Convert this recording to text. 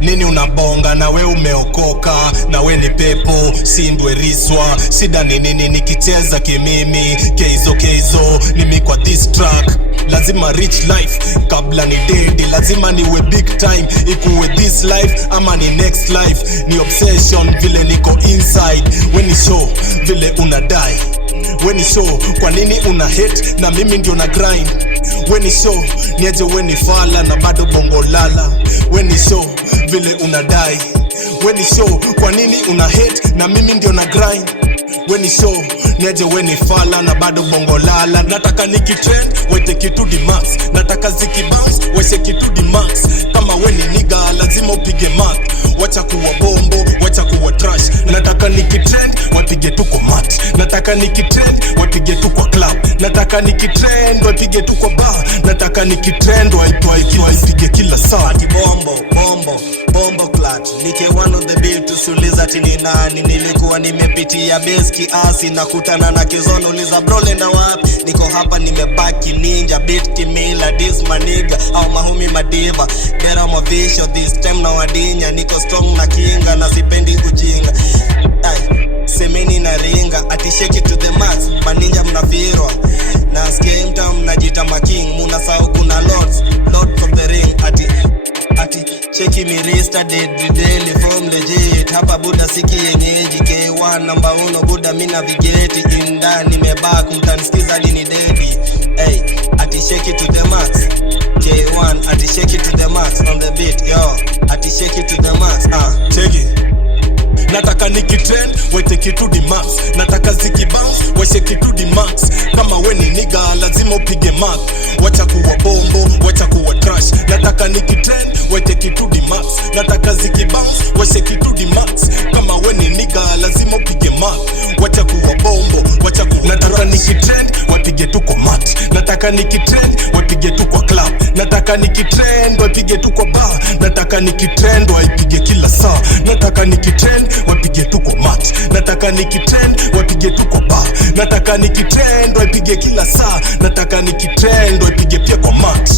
Nini unabonga na we umeokoka, na we ni pepo sindwe riswa. Shida ni nini nikicheza kimimi? Keizo nimi kwa this track. Lazima rich life kabla ni dedi, lazima niwe big time. Ikuwe this life ama ni next life. Ni obsession vile niko inside. We ni show vile unadai. We ni show kwa nini una hate na mimi ndio na grind. We ni show nieje we ni fala na bado bongo lala. We ni show vile unadai. We ni show kwa nini una hate na mimi ndio na grind. We ni show nieje we ni fala na bado bongo lala. Nataka nikitrend wete kitu di max. Nataka ziki bounce wese kitu di max. Kama we ni nigga lazima upige mark. Wacha kuwa bombo, wacha kuwa trash. Nataka nikitrend wapige tu kwa mat. Nataka nikitrend wapige tu kwa club. Nataka nikitrend wapige tu kwa bar. Nataka nikitrend waipige kila saa. Ati bombo clutch nike one of the beat tusuliza tini nani. Nilikuwa nimepitia base kiasi na kutana na kizono. Uliza bro lenda wapi? Niko hapa nimebaki ninja beat kimila this maniga au mahumi madiva. Dera mavisho this time na wadinya. Niko strong na kinga na sipendi ujinga. Semeni na ringa ati shake it to the max. Maninja mnafirwa na scheme tam mnajita making. Munasau kuna lords of the ring. Ati cheki mirista daily form legit. Hapa buda siki yenyeji K1 namba 1 buda mi navigate. Inda nimeback mtanisikiza dini dedi. Ati shake it to the max K1 ati shake it to the max on the beat yo. Ati shake it to the max Cheki nataka nikitrend wete kitu di max. Nataka ziki bounce wese kitu di max. Kama we ni nigga lazima upige mark. Wacha kuwa bombo, wacha kuwa trash. Nataka nikitrend wete kitu di max. Nataka ziki bounce wese kitu di max. Kama we ni nigga lazima upige mark. Wacha kuwa bombo, wacha kuwa nataka nikitrend wapige tu kwa mat. Nataka nikitrend wapige tu kwa club. Nataka nikitrend wapige tu kwa bar. Nataka nikitrend waipige kila saa. Nataka nikitrend wapige tu kwa mat. Nataka nikitrend wapige tu kwa bar. Nataka nikitrend wapige kila saa. Nataka nikitrend wapige pia kwa mat.